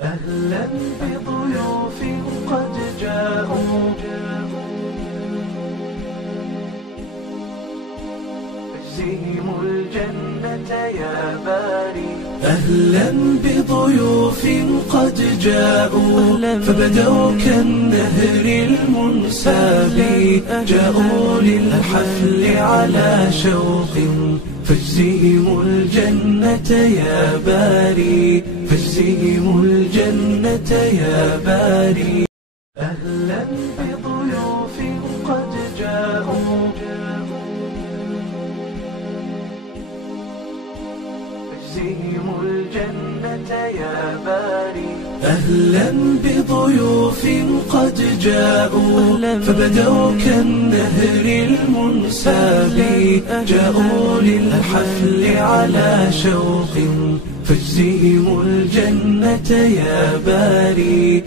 أهلا بضيوف قد جاءوا اجزهم الجنة يا باري. أهلا بضيوف قد جاءوا فبدوا كالنهر المنساب، جاءوا للحفل على شوق فاجزهم الجنة يا باري، فاجزهم الجنة يا باري. أهلا بضيوف قد جاءوا اجزهم الجنة يا باري. أهلا بضيوف قد جاءوا فبدوا كالنهر المنساب، جاءوا للحفل على شوق فاجزهم الجنة يا باري،